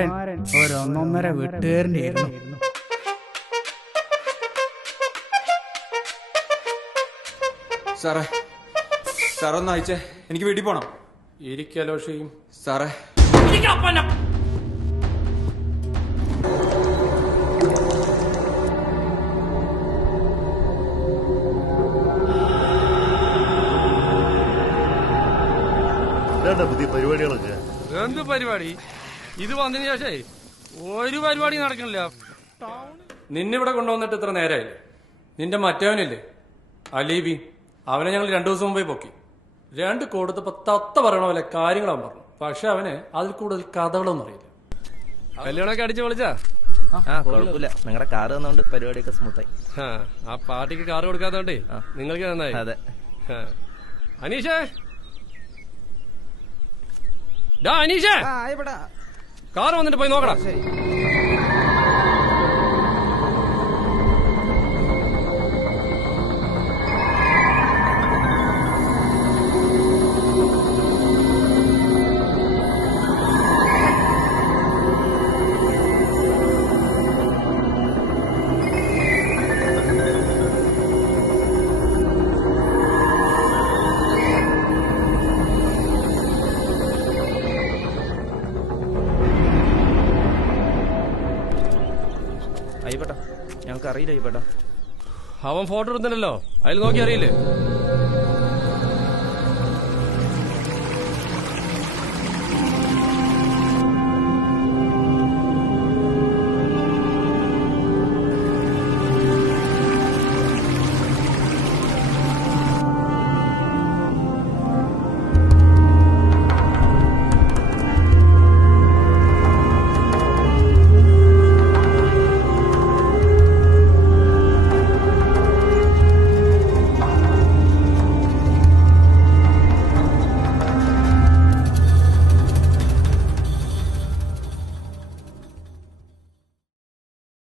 സുകുമാരൻ ഒരൊന്നൊന്നര വീട്ടുകാരൻ്റെ ആയിരുന്നു. സാറേ സാറേ ഒന്ന് അയച്ചേ, എനിക്ക് വീട്ടിൽ പോണം. ഇരിക്കലോ സാറേ പുതിയ പരിപാടികളൊക്കെ എന്ത് പരിപാടി? ഇത് വന്നതിന് ശേഷേ ഒരു പരിപാടി നടക്കണില്ല. നിന്നിവിടെ കൊണ്ടുവന്നിട്ട് ഇത്ര നേരമായില്ലേ? നിന്റെ മറ്റവനില്ലേ അലീബി, അവനെ ഞങ്ങൾ 2 ദിവസം മുമ്പേ പൊക്കി. 2 കൊടുത്തപ്പോ തത്ത പറയണ പോലെ കാര്യങ്ങളാൻ പറഞ്ഞു. പക്ഷെ അവന് അതിൽ കൂടുതൽ കഥകളൊന്നും അറിയില്ല. കല്യാണമൊക്കെ അടിച്ചു വിളിച്ചാ? കുഴപ്പമില്ല, നിങ്ങളുടെ കാറ് തന്നോണ്ട് പരിപാടിയൊക്കെ സ്മൂത്തായി. ആ പാർട്ടിക്ക് കാറ് കൊടുക്കാത്തോണ്ടേ നിങ്ങൾക്ക് നന്നായി. അതെ. അനീഷേ, അനീഷേ, കാറ് വന്നിട്ട് പോയി നോക്കടാ. അയ്യപ്പേട്ടാ, ഞങ്ങൾക്ക് അറിയില്ല അയ്യപ്പേട്ടാ. അവൻ ഫോട്ടോ എടുത്തില്ലല്ലോ, അതിൽ നോക്കി അറിയില്ലേ?